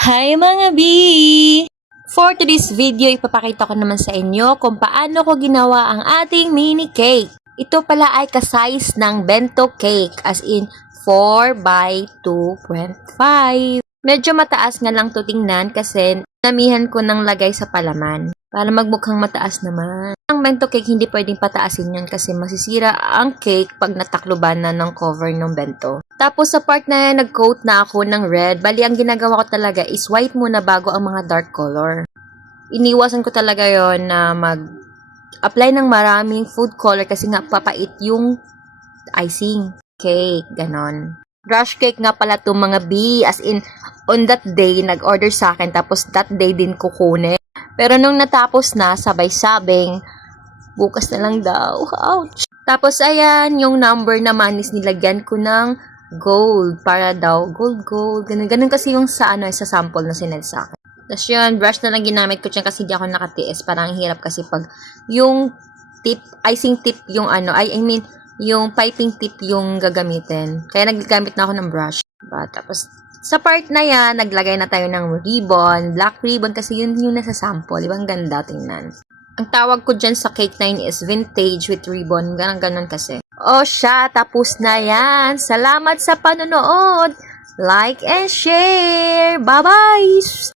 Hi mga B! For today's video, ipapakita ko naman sa inyo kung paano ko ginawa ang ating mini cake. Ito pala ay ka-size ng bento cake, as in 4 by 2.5. Medyo mataas nga lang to tingnan kasi namihan ko ng lagay sa palaman para magmukhang mataas naman. Ang bento cake hindi pwedeng pataasin yan kasi masisira ang cake pag natakloban na ng cover ng bento. Tapos sa part na yan, nag-coat na ako ng red. Bali, ang ginagawa ko talaga is white muna bago ang mga dark color. Iniwasan ko talaga yon na mag-apply ng maraming food color kasi nga papait yung icing cake, ganon. Brush cake nga pala to mga B, as in, on that day, nag-order sa akin, tapos that day din kukunin. Pero nung natapos na, sabay-sabing, bukas na lang daw. Ouch! Tapos ayan, yung number naman is nilagyan ko ng gold, para daw, gold, ganun kasi yung sa sample na sinend sa akin. Tapos yun, brush na lang ginamit ko dyan kasi di ako nakatiis, parang hirap kasi pag yung tip, icing tip yung yung piping tip yung gagamitin. Kaya naggamit na ako ng brush. Diba? Tapos, sa part na yan, naglagay na tayo ng ribbon, black ribbon kasi yun yung nasa sample. Ibang ganda, tingnan. Ang tawag ko dyan sa cake na yun is vintage with ribbon. Ganon kasi. O siya, tapos na yan. Salamat sa panonood. Like and share. Bye-bye!